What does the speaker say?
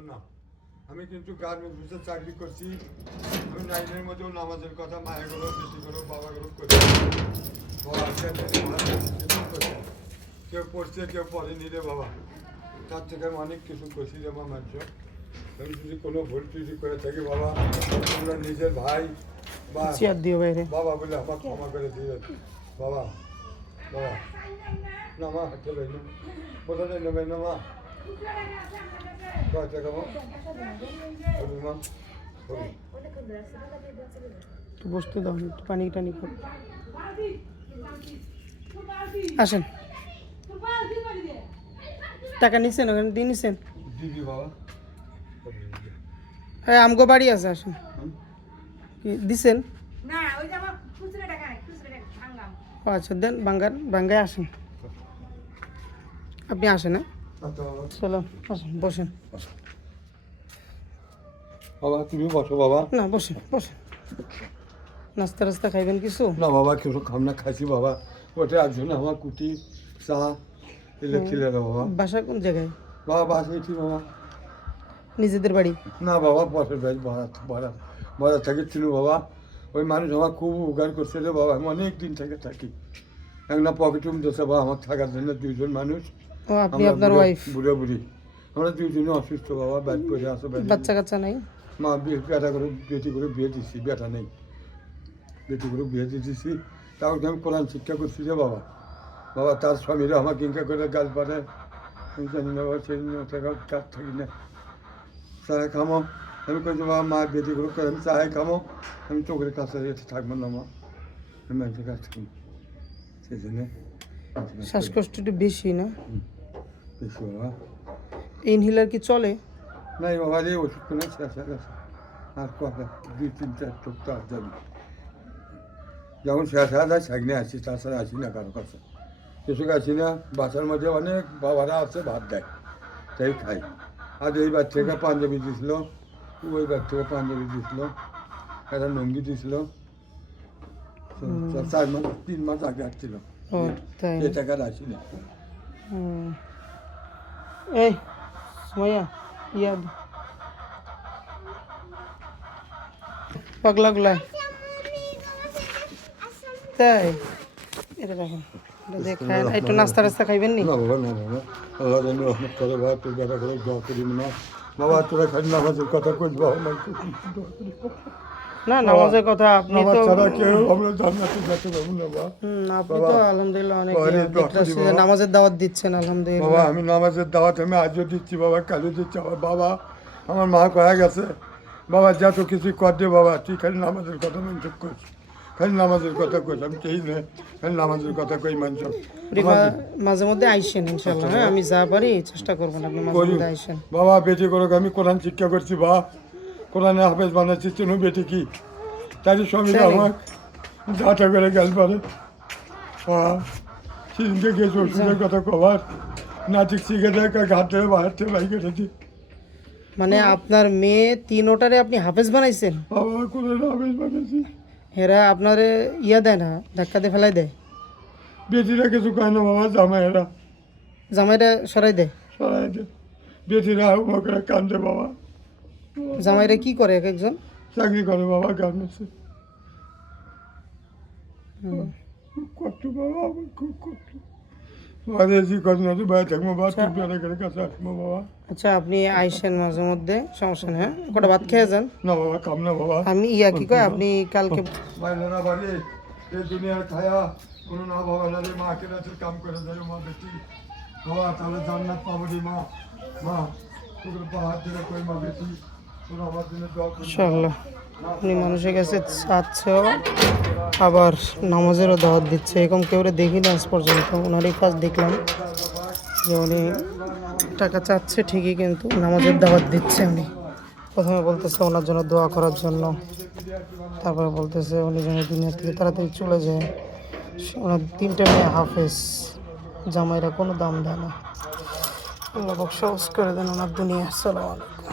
শোন না, আমি কিন্তু গার্মেন্টসে চাকরি করছি। আমি 9-এর মধ্যেও নামাজের কথা মায়ের গুলো বেশি করে বাবা গুলো করে কেউ পড়ছে কেউ পড়েনি রে বাবা। তার থেকে আমি অনেক কিছু করছি রে মা মানছ। আমি যদি কোনো ভুল ত্রুটি করে থাকি বাবা, তোমরা নিজের ভাই বা বাবা বলে আমার ক্ষমা করে দিবে বাবা। বাবা না মা হাঁটতে পারি না, কোথা নেবে না মা। বসতে দাও, একটু পানি টানি খাও। আসেন, টাকা নিচ্ছেন ওখানে দিয়ে নিচ্ছেন? দিদি বাবা হ্যাঁ আমগো বাড়ি আছে, আসেন। কি দিচ্ছেন? ও আচ্ছা দেন, বাঙ্গায় আসেন। আপনি আসেন। হ্যাঁ চলো আসেন, বসেন। বাবা তুমি বসো বাবা। না বসেন বসেন। নাস্তা রাস্তা খাইবেন কিছু? না বাবা কিছু খাম না, খাইছি বাবা। ওটা একজন আমার কুটি চা এলে ছিল বাবা। বাসা কোন জায়গায়? বাবা বাস হয়েছি বাবা। নিজেদের বাড়ি? না বাবা পথের বাড়ি, ভাড়া থেকে ছিল বাবা। ওই মানুষ আমার খুব উপকার করছে রে বাবা, আমি অনেক দিন থেকে থাকি। একটা পকেটুম দিয়েছে বাবা আমার থাকার জন্য, দুইজন মানুষ। ও আপনি আপনার ওয়াইফ? বুড়ো বুড়ি আমরা দুইজনে অসুস্থ বাবা, ব্যাট করে আসো। বাচ্চা কাচ্চা নাই? মা বেটা করে বেটি করে বিয়ে দিচ্ছি, বেটা নেই, বেটি করে বিয়ে দিয়ে দিচ্ছি। তাও আমি কোরআন শিক্ষা করছি রে বাবা। বাবা তার স্বামীরা আমাকে ইনকা করে গাল পারে, আমি জানি না বাবা, সেই কাজ থাকি না। চায় খামো, আমি কইছি বাবা মা বেটি করে আমি চায় খামো, আমি চোখের কাছে থাকবো না মা, আমি মানুষের কাজ থাকি সেই জন্যে। শ্বাসকষ্ট একটু বেশি না? বেশি বাবা। ইনহেলার কি চলে? নাই বাবা রে, ওষুধ কোনো শেষ হয়ে গেছে। আর কথা 2-3-4 সপ্তাহ যাবি, যখন শেষ হয়ে যায় সেখানে আসি, তাছাড়া আসি না কারো কাছে। কিছু আসি না, বাসার মধ্যে অনেক বাবারা আছে ভাত দেয়, তাই খাই। আর এই বাচ্চাকে পাঞ্জাবি দিয়েছিল, ওই বাচ্চাকে পাঞ্জাবি দিয়েছিল, একটা লুঙ্গি দিয়েছিল। 3 মাস আগে আসছিল, এ টাকা আসি না। এই সুমাইয়া ইয়াদ পাগলা গুলা তাই এটা দেখেন, দেখেন একটু নাস্তা রাস্তা খাইবেন নি? না বাবা না বাবা, আল্লাহ জানি রহমত করে বাবা, তোর বেটা করে দোয়া করি না বাবা। তোরা খালি নামাজের কথা কইস বাবা, না নামাজের কথা আপনি তো ছাড়া কেউ আমরা জান্নাতে যেতে পারবো না বাবা। আপনি তো আলহামদুলিল্লাহ অনেক নামাজের দাওয়াত দিচ্ছেন আলহামদুলিল্লাহ। বাবা আমি নামাজের দাওয়াত আমি আজও দিচ্ছি বাবা, কালও দিচ্ছি। আমার বাবা, আমার মা কয়া গেছে বাবা যত কিছু কর দে বাবা, তুই খালি নামাজের কথা মানুষ কইস, খালি নামাজের কথা কইস। আমি চাই না খালি নামাজের কথা কই মানুষ। মাঝে মধ্যে আইসেন ইনশাআল্লাহ। হ্যাঁ আমি যা পারি চেষ্টা করবেন, আপনি মাঝে মধ্যে আইসেন বাবা। বেটি করে আমি কোরআন শিক্ষা করছি বাবা, কোরআনে হাফেজ বানাচ্ছি। চেনো বেটি কি তাই স্বামীরা আমার যাটা করে গেল পারে সেদিনকে গেছে ওষুধের কথা কবার না, ঠিক শিখে দেয় ঘাট থেকে বাহার থেকে বাইক এসেছি। মানে আপনার মেয়ে 3টারে আপনি হাফেজ বানাইছেন? বাবা কোরআন হাফেজ বানিয়েছি। হেরা আপনারে ইয়া দেয় না, ধাক্কা দিয়ে ফেলাই দেয়? বেটিরা কিছু কয় না বাবা, জামাইরা জামাইরা সরাই দেয়? সরাই দেয়। বেটিরা মুখরা কান্দে বাবা। জামাইরা কি করে এক একজন? চাকরি করে বাবা গার্মেন্টসে। খুব কষ্ট বাবা, আমার খুব কষ্ট। আচ্ছা আপনি আইসেন মাঝে মধ্যে, সমস্যা নেই। হ্যাঁ কটা ভাত খেয়ে যান। না বাবা কাম না বাবা, আমি ইয়া কি কয় আপনি কালকে মাইলারা বাড়ি এই দুনিয়ার ছায়া কোনো না বাবা না রে, মাকে রাতে কাম করে দেয় মা বেটি বাবা, তাহলে জান্নাত পাবো রে মা। মা তোর পাহাড় থেকে কই মা বেটি, তোর আমার জন্য দোয়া করো ইনশাআল্লাহ। আপনি মানুষের কাছে চাচ্ছেও আবার নামাজেরও দাওয়াত দিচ্ছে, এরকম কেউ দেখি না আজ পর্যন্ত। ওনারই ফার্স্ট দেখলাম যে উনি টাকা চাচ্ছে ঠিকই, কিন্তু নামাজের দাওয়াত দিচ্ছে। উনি প্রথমে বলতেছে ওনার জন্য দোয়া করার জন্য, তারপরে বলতেছে উনি যেন দুনিয়া থেকে তাড়াতাড়ি চলে যায়। ওনার 3টে মেয়ে হাফেজ, জামাইরা কোনো দাম দেয় না। আল্লাহ সহজ করে দেন ওনার দুনিয়া। আসসালামু আলাইকুম।